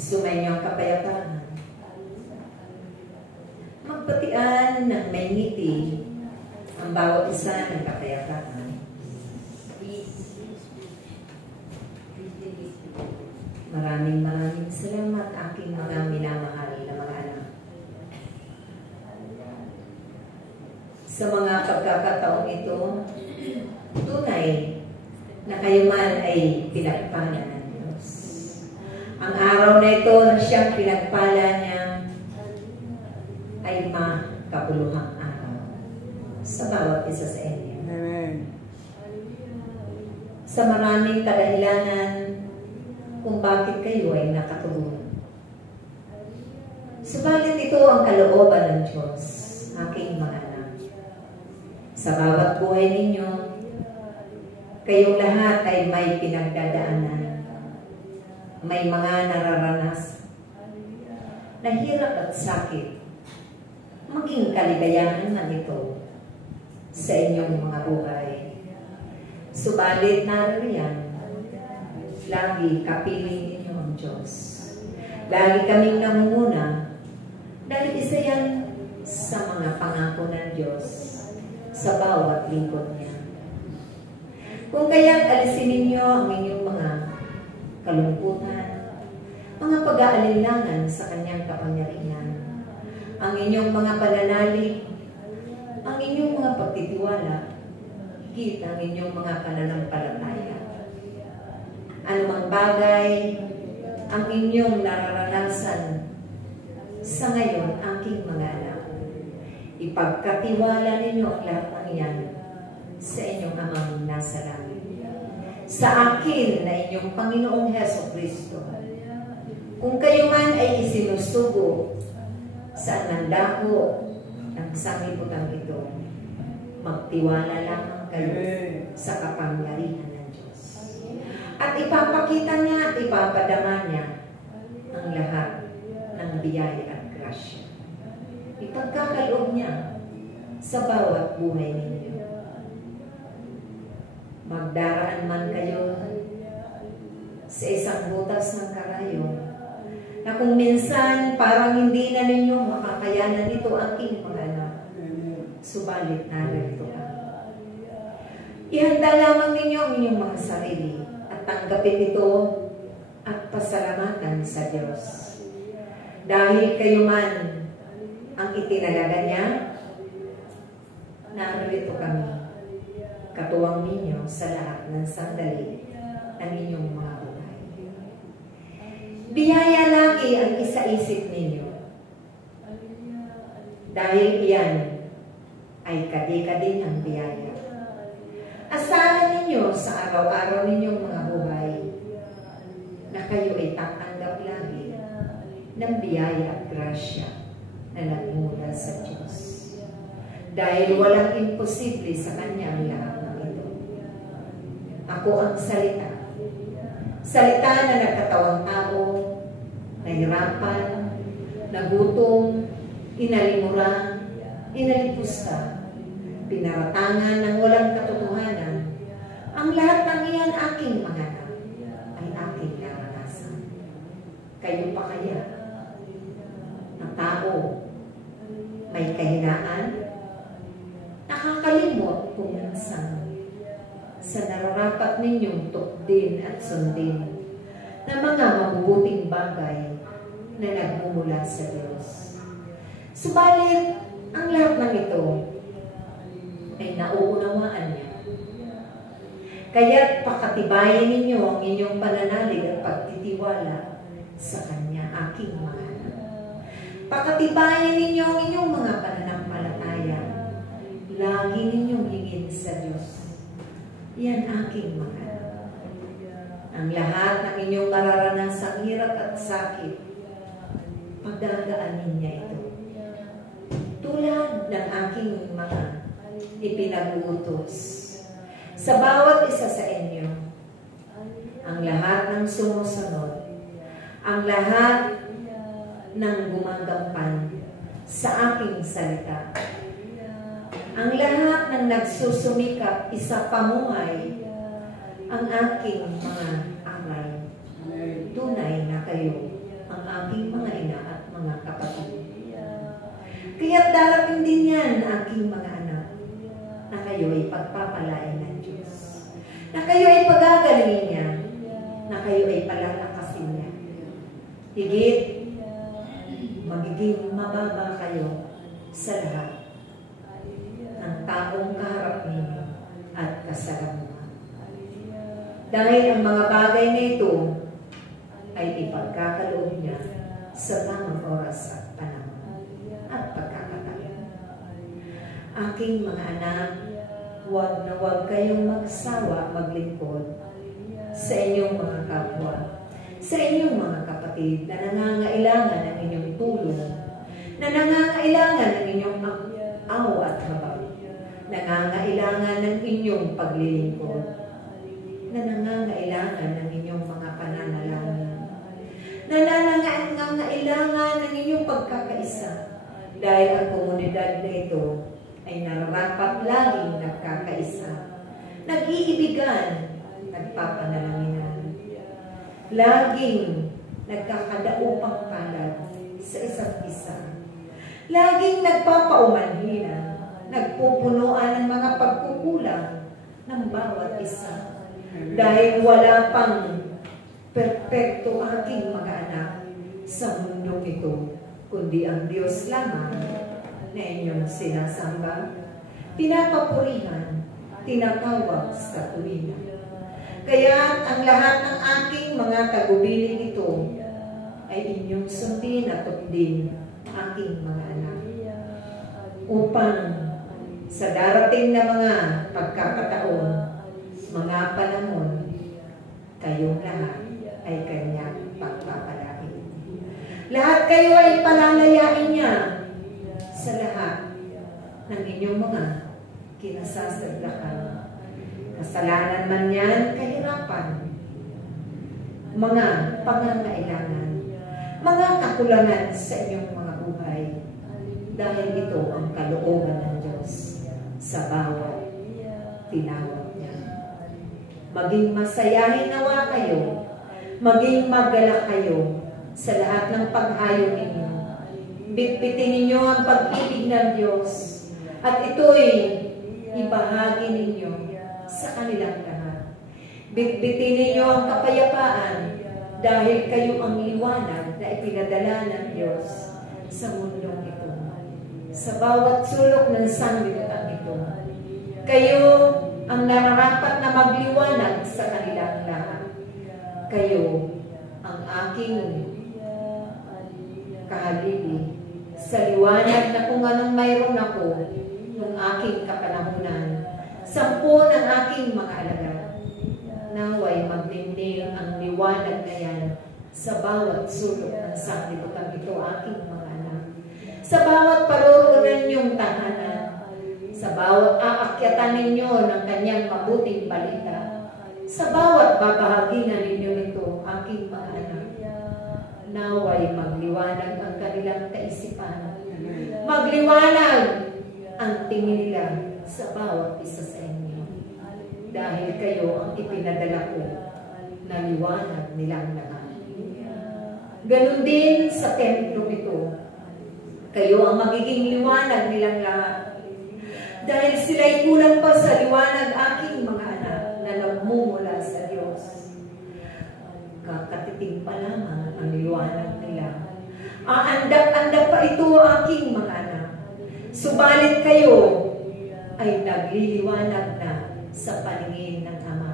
Sumainyo ang kapayapaan. Magpatian ng may ngiti ang bawat isa ng kapayapaan. Maraming salamat aking mga minamahal na mga anak. Sa mga pagkakataong ito, tunay na kayo man ay pinagpala ng Diyos. Ang araw na ito na siyang pinagpala niya ay makabuluhang araw sa bawat isa sa inyo. Amen. Sa maraming kadahilanan kung bakit kayo ay nakatulungan. Subalit ito ang kalooban ng Diyos, aking mga anak. Sa bawat buhay ninyo, kayong lahat ay may pinagdadaanan. May mga nararanas na hirap at sakit. Maging kaligayahan man ito sa inyong mga buhay. Subalit naririyan, lagi kapiling ninyo ang Diyos. Lagi kaming namumuna dahil isa yan sa mga pangako ng Diyos sa bawat lingkod niya. Kung kaya't alisin ninyo ang inyong mga kalungkutan, mga pag-aalinlangan sa kanyang kapangyarihan, ang inyong mga pananalig, ang inyong mga pagtitiwala, higit ang inyong mga pananampalataya. Anumang bagay ang inyong nararanasan sa ngayon, aking mga anak, ipagkatiwala ninyo ang lahat ng iyan sa inyong amang nasa langit. Sa akin na inyong Panginoong Jesucristo, kung kayo man ay isinusugo sa nandako ng sanglibutan ito, magtiwala lamang kayo sa kapangyarihan ng Diyos. At ipapakita niya at ipapadama niya ang lahat ng biyaya at grasya. Ipagkakaloob niya sa bawat buhay ninyo. Magdaraan man kayo sa isang butas ng karayo na kung minsan parang hindi na ninyo makakayanan ito aking mga anak. Subalit narito ka. Ihanda lamang ninyo ang inyong mga sarili at tanggapin ito at pasalamatan sa Diyos. Dahil kayo man ang itinalaga niya, narito kami, katuwang ninyo sa lahat ng sandali ng inyong mga buhay. Biyaya lagi ang isa-isip ninyo. Dahil iyan ay kadi-kadi ng biyaya. Asahan ninyo sa araw-araw ninyong mga buhay na kayo ay tatanggap lagi ng biyaya at grasya na nagmula sa Diyos. Dahil walang imposible sa Kanya ang lahat ng ito. Ako ang salita. Salita na nagkatawang tao, nahirapan, nagutom, inalimuran, inalipusta, pinaratangan ng walang katotohanan. Ang lahat ng iyan aking mga anak ay aking naranasan. Kayo pa kaya ang tao may kahinaan, nakakalimot kung minsan sa nararapat ninyong tukdin at sundin na mga mabubuting bagay na nagmumula sa Diyos. Subalit, ang lahat ng ito ay nauunawaan niya. Kaya't pakatibayin ninyo ang inyong pananalig at pagtitiwala sa Kanya, aking mga anak. Pakatibayin ninyo ang inyong mga pananampalataya. Lagi ninyong hingin sa Diyos. Yan aking mga anak. Ang lahat ng inyong mararanasang hirap at sakit, pagdadaanin niya ito. Tulad ng aking mga ipinag-uutos sa bawat isa sa inyo, ang lahat ng sumusunod, ang lahat ng gumagampan sa aking salita, ang lahat ng nagsusumikap isa pamuhay ang aking mga aral. Tunay na kayo ang aking mga ina at mga kapatid. Kaya't darating din yan, aking mga anak, na kayo ay pagpapalain ng Diyos, na kayo ay pagagalingin niya, na kayo ay palalakasin niya. Higit, magiging mababa kayo sa lahat ng taong kaharap ninyo at kasalamuhan. Dahil ang mga bagay na ito ay ipagkakaloob niya sa tamang oras at panahon at pagkakataon. Aking mga anak, huwag na huwag kayong magsawa maglingkod sa inyong mga kapwa, sa inyong mga kapatid na nangangailangan ng inyong tulong, na nangangailangan ng inyong awa at habag, nangangailangan ng inyong paglilingkod, na nangangailangan ng inyong mga pananalangin, na nangangailangan ng inyong pagkakaisa, dahil ang komunidad na ito ay nararapat laging nagkakaisa, nag-iibigan, nagpapanalangin, laging nagkakadaupang palad sa isa't isa, laging nagpapaumanhinan, nagpupunuan ng mga pagkukulang ng bawat isa. Dahil wala pang perpekto aking mga anak sa mundong ito, kundi ang Diyos lamang na inyong sinasamba, pinapapurihan, tinatawag sa tuwina. Kaya ang lahat ng aking mga tagubilin ito ay inyong sundin at tundin, aking mga anak, upang sa darating na mga pagkakataon, mga panahon, kayong lahat ay kanyang pagpapalain. Lahat kayo ay palalayain niya sa lahat ng inyong mga kinasasadlakan. Kasalanan man yan, kahirapan, mga pangangailangan, mga kakulangan sa inyong mga buhay, dahil ito ang kalooban ng Diyos sa bawat tinawag niya. Maging masayahin nawa kayo, maging magalak kayo sa lahat ng paghayo ninyo. Bitbitin ninyo ang pag-ibig ng Diyos at ito'y ibahagi ninyo sa kanilang lahat. Bitbitin ninyo ang kapayapaan dahil kayo ang liwanag na ipinadala ng Diyos sa mundong ito. Sa bawat sulok ng sanglibutan ito, kayo ang nararapat na magliwanag sa kanilang lahat. Kayo ang aking kahalili sa liwanag na kung anong mayroon ako ng aking kapanahunan. 10 ng aking mga alagad. Naway magdingding ang liwanag na yan sa bawat sulok ng sanglibutan ito, aking mga anak. Sa bawat paroroonan niyong tahanan, sa bawat aakyatan ninyo ng kanyang mabuting balita, sa bawat babahaginan ninyo nito, aking mga anak, naway magliwanag ang kanilang kaisipan. Magliwanag ang tingin nila sa bawat isa sa inyo. Dahil kayo ang ipinadala ko na liwanag nilang lahat. Ganon din sa templo ito. Kayo ang magiging liwanag nilang lahat. Dahil sila'y kulang pa sa liwanag, aking mga anak, na nagmumula sa Diyos. Kakatiting pa lamang ang liwanag nila. Aandak-andak pa ito, aking mga anak. Subalit kayo ay nagliliwanag na sa paningin ng Ama,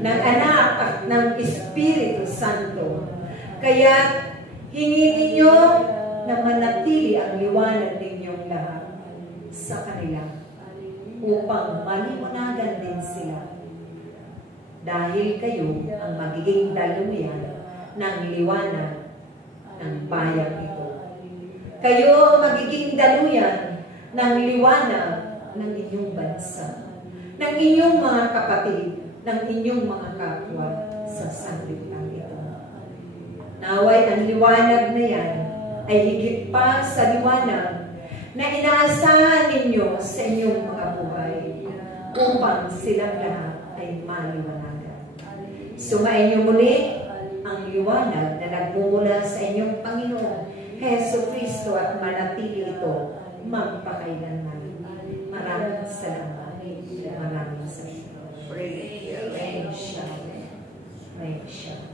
ng Anak at ng Espiritu Santo. Kaya hingin ninyo na manatili ang liwanag ninyong lahat sa kanila, upang maliwanagan din sila. Dahil kayo ang magiging daluyan ng liwanag ng bayan ito. Kayo ang magiging daluyan ng liwanag ng inyong bansa, ng inyong mga kapatid, ng inyong mga kapwa sa sanlibutan ito. Naway ang liwanag na yan ay higit pa sa liwanag na inaasahan ninyo sa inyong mga buhay, upang silang lahat ay maliwanagan. Sumain niyo muli ang liwanag na nagmumula sa inyong Panginoon Kristo at manatili ito magpakailanman. Maraming salamat. Maraming salamat. Praise siya. Praise siya.